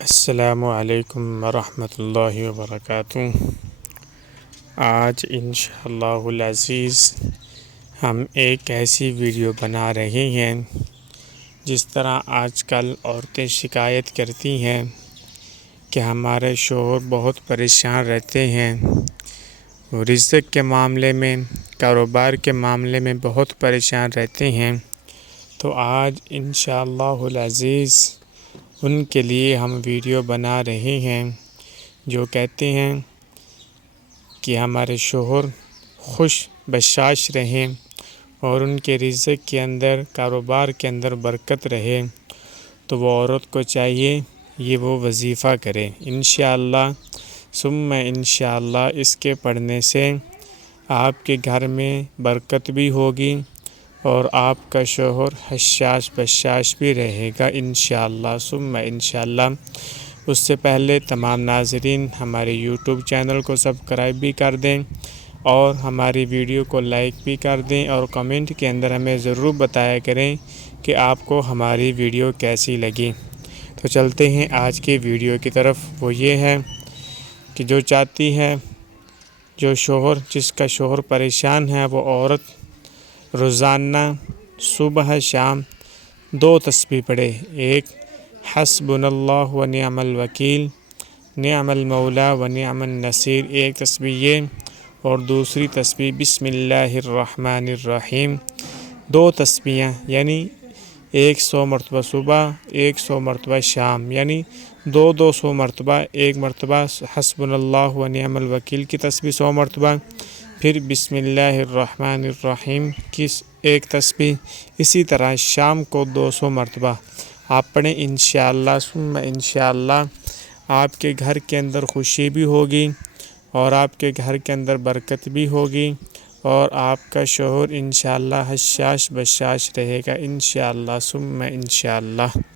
السلام علیکم ورحمۃ اللہ وبرکاتہ۔ آج انشاءاللہ العزیز ہم ایک ایسی ویڈیو بنا رہے ہیں جس طرح آج کل عورتیں شکایت کرتی ہیں کہ ہمارے شوہر بہت پریشان رہتے ہیں، رزق کے معاملے میں، کاروبار کے معاملے میں بہت پریشان رہتے ہیں۔ تو آج انشاءاللہ العزیز ان کے لیے ہم ویڈیو بنا رہے ہیں جو کہتے ہیں کہ ہمارے شوہر خوش بشاش رہیں اور ان کے رزق کے اندر، کاروبار کے اندر برکت رہے، تو وہ عورت کو چاہیے یہ وہ وظیفہ کرے۔ انشاءاللہ ثم انشاءاللہ اس کے پڑھنے سے آپ کے گھر میں برکت بھی ہوگی اور آپ کا شوہر حشاش بشاش بھی رہے گا انشاءاللہ ثم انشاءاللہ۔ اس سے پہلے تمام ناظرین ہمارے یوٹیوب چینل کو سبسکرائب بھی کر دیں اور ہماری ویڈیو کو لائک بھی کر دیں اور کمنٹ کے اندر ہمیں ضرور بتایا کریں کہ آپ کو ہماری ویڈیو کیسی لگی۔ تو چلتے ہیں آج کی ویڈیو کی طرف۔ وہ یہ ہے کہ جو چاہتی ہے، جس کا شوہر پریشان ہے، وہ عورت روزانہ صبح شام 2 تسبیح پڑھے۔ ایک حسبنا اللہ و نعم الوکیل، نعم المولا و نعم النصیر، ایک تسبیح یہ، اور دوسری تسبیح بسم اللہ الرحمن الرحیم۔ 2 تسبیحیں یعنی 100 مرتبہ صبح، 100 مرتبہ شام، یعنی 200 مرتبہ۔ ایک مرتبہ حسبنا اللہ و نعم الوکیل کی تسبیح 100 مرتبہ، پھر بسم اللہ الرحمن الرحیم کی ایک تسبیح، اسی طرح شام کو 200 مرتبہ آپ پڑھیں انشاءاللہ ثم انشاءاللہ۔ آپ کے گھر کے اندر خوشی بھی ہوگی اور آپ کے گھر کے اندر برکت بھی ہوگی اور آپ کا شوہر انشاءاللہ حشاش بشاش رہے گا انشاءاللہ ثم انشاءاللہ۔